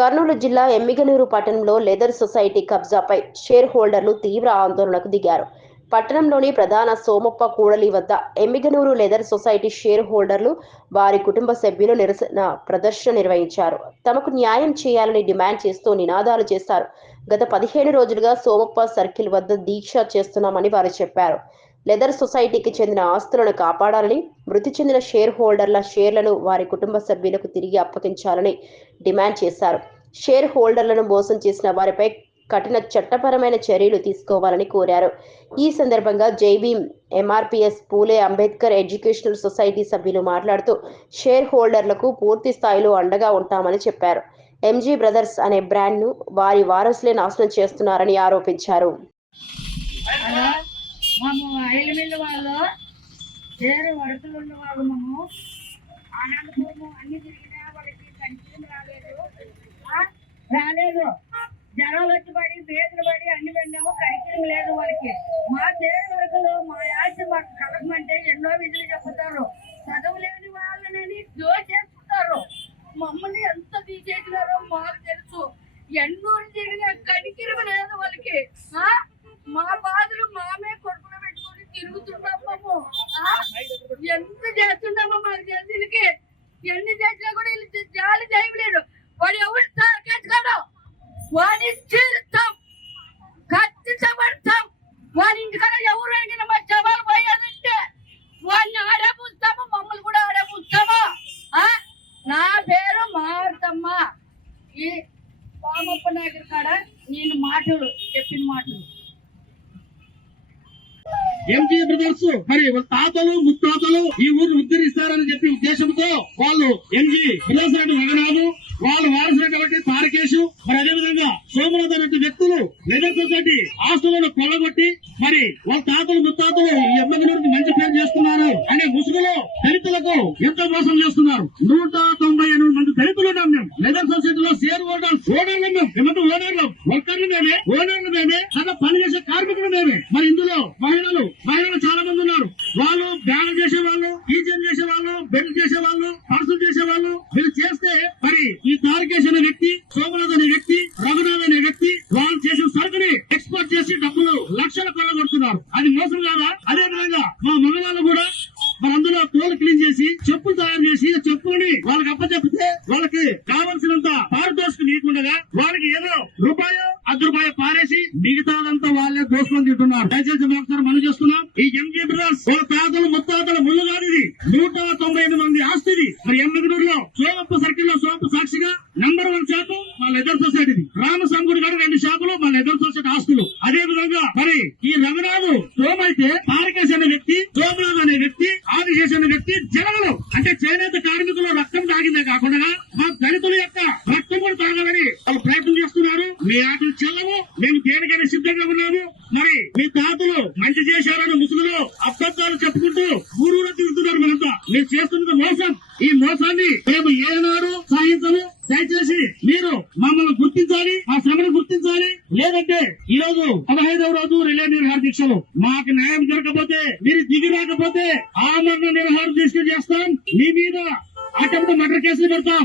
కర్నూలు జిల్లా ఎమ్మిగనూరు పట్టణంలో leather society కబ్జాపై share హోల్డర్లు తీవ్ర ఆందోళనకు దిగారు. పట్టణంలోని ప్రధాన సోమప్ప కూడలి వద్ద ఎమ్మిగనూరు లెదర్ సొసైటీ షేర్ హోల్డర్లు వారి కుటుంబ సభ్యులు నిరసన ప్రదర్శన నిర్వహించారు. తమకు న్యాయం చేయాలని డిమాండ్ చేస్తూ నినాదాలు చేశారు. గత పదిహేను రోజులుగా సోమప్ప సర్కిల్ వద్ద దీక్ష చేస్తున్నామని వారు చెప్పారు. లెదర్ సొసైటీకి చెందిన ఆస్తులను కాపాడాలని మృతి చెందిన షేర్ హోల్డర్ల షేర్లను వారి కుటుంబ సభ్యులకు తిరిగి అప్పగించాలని డిమాండ్ చేశారు. షేర్ హోల్డర్లను మోసం చేసిన వారిపై కఠిన చట్టపరమైన చర్యలు తీసుకోవాలని కోరారు. ఈ సందర్భంగా Jai Bhim MRPS Phule Ambedkar educational society సభ్యులు మాట్లాడుతూ షేర్ హోల్డర్లకు పూర్తి స్థాయిలో అండగా ఉంటామని చెప్పారు. ఎంజీ బ్రదర్స్ అనే బ్రాండ్ను వారి వారసులే నాశనం చేస్తున్నారని ఆరోపించారు. మేము ఐదు మిల్లు వాళ్ళు వేరే వరసలు ఉన్న వాళ్ళు మేము ఆనందపూర్ము అన్ని తిరిగినా వాళ్ళకి కంటిన్యూ రాలేదు. రాలేదు. జ్వరాలు వచ్చి పడి బేదలు పడి అన్ని వెళ్ళాము కరికరం లేదు వాళ్ళకి. మా చేరు వరకులు మా యాసి మాకు కలగమంటే ఎన్నో విధులు చెప్తారు చదవలేని వాళ్ళని చేసుకుంటారు మమ్మల్ని ఎంత తీసేసినారో మాకు తెలుసు. ఎన్నో తిరిగినా కనికిరం లేదు వాళ్ళకి. మా బాధలు మామే కొడుకులు పెట్టుకొని తిరుగుతున్నాము ఆ? ఎంత చేస్తున్నామో మాకు తెలిసినకి ఎన్ని చేసినా కూడా వీళ్ళు జాలి చేయలేడు వాడు ఎవరు కట్టుకోడు వాడిని చీరుతాం ఖచ్చితపడతాం వాడి ఇంటికాడ ఎవరు అడిగిన మా శవాలు పోయాదంటే వాడిని ఆడే పుస్తాము మమ్మల్ని కూడా ఆడే పుస్తాము ఆ? నా పేరు మారుతమ్మ. ఈ పామప్ప నాయకుడు కాడ నేను మాటలు చెప్పిన మాటలు. ఎంజీ బ్రదర్స్ మరి తాతలు ముత్తాతలు ఈ ఊరిని ఉద్ధరిస్తారని చెప్పి ఉద్దేశంతో వాళ్ళు ఎంజీ బ్రదర్స్ రెడ్డి రఘునాథు వాళ్ళు వారసులైనటువంటి తారకేశు మరి అదే విధంగా సోమనాథ్ అనే వ్యక్తులు లెదర్ సొసైటీ ఆస్తులను కొల్లగొట్టి మరి వాళ్ళ తాతలు ముత్తాతలు ఈ ఎమ్మెల్యేకి మంచి పేరు చేస్తున్నారు అనే ముసుగులో దళితులకు ఎంతో మోసం చేస్తున్నారు. నూట తొంభై ఎనిమిది మంది దళితులు ఉన్నాం మేము. లెదర్ సొసైటీలో షేర్ ఓనర్స్ ఓనర్లు మేము. ఏమంటే ఓనర్లు వర్కర్లు మేమే ఓనర్లు మేమే అలా పని చేసే కార్మికులు మేమే. మరి ఇందులో మహిళలు మహిళలు చాలా మంది ఉన్నారు. వాళ్ళు బ్యాన్ చేసే వాళ్ళు ఈజీఎం చేసే వాళ్ళు బెల్ట్ చేసే వాళ్ళు పర్సులు చేసే వాళ్ళు వీళ్ళు చేస్తే మరి ఈ తారకేశ్ అనే వ్యక్తి సోమనాథ్ అనే వ్యక్తి రఘునాథ్ అనే వ్యక్తి వాళ్ళు చేసిన సరుకుని ఎక్స్పోర్ట్ చేసి డబ్బులు లక్షల కొల్లగొడుతున్నారు అది మోసం కాదా? అదే విధంగా మా మగవాళ్ళు కూడా మరి అందులో తోలు క్లీన్ చేసి చెప్పులు తయారు చేసి చెప్పుని వాళ్ళకి అప్పచెప్పితే వాళ్ళకి కావలసినంత పారితోషికం ఇవ్వకుండా వాళ్ళకి ఏదో రూపాయో అర్ధ రూపాయో పారేసి మిగతాదంతా వాళ్ళే దోసుకొని తింటున్నారు. దయచేసి ఒకసారి మనం చేస్తున్నాం. ఈ ఎంజీ బ్రదర్స్ వాళ్ళ తాతలు ముత్తాతలు ముళ్ళు కానిది నూట తొంభై ఎనిమిది మంది ఆస్తిది. మరి ఎమ్మెగనూరులో సోమప్ప సర్కిల్లో సోమప్ప సాక్షిగా నంబర్ వన్ శాతం వాళ్ళ లెదర్ సొసైటీ రామ్ గారు రెండు ఎదురు చూసిన ఆస్తులు అదే విధంగా మరి ఈ రంగనాథు సోమైతే తారకేశ్ అనే వ్యక్తి సోమనాథ్ అనే వ్యక్తి ఆదిశేష్ అనే వ్యక్తి జనగలు. అంటే చేనేత కార్మికులు రక్తం తాగిందే కాకుండా మా దళితుల యొక్క రక్తం కూడా తాగాలని వాళ్ళు ప్రయత్నం చేస్తున్నారు. మీ ఆటలు చెల్లము మేము దేనికైనా సిద్ధంగా ఉన్నాము. మరి మీ తాతలు మంచి చేశారని ముసుగులో అబద్ధాలు చెప్పుకుంటూ ఊరూరు తిరుగుతున్నారు మనంతా. మీరు చేస్తున్నది మోసం. ఈ మోసాన్ని చేసి మీరు మమ్మల్ని గుర్తించాలి ఆ శ్రమను గుర్తించాలి. లేదంటే ఈ రోజు పదహైదవ రోజు రిలే నిర్హార దీక్షలు. మాకు న్యాయం జరగకపోతే మీరు దిగి రాకపోతే ఆమరణ నిర్హార దీక్ష చేస్తాం. మీ మీద అటెంప్ట్ మర్డర్ కేసులు పెడతాం.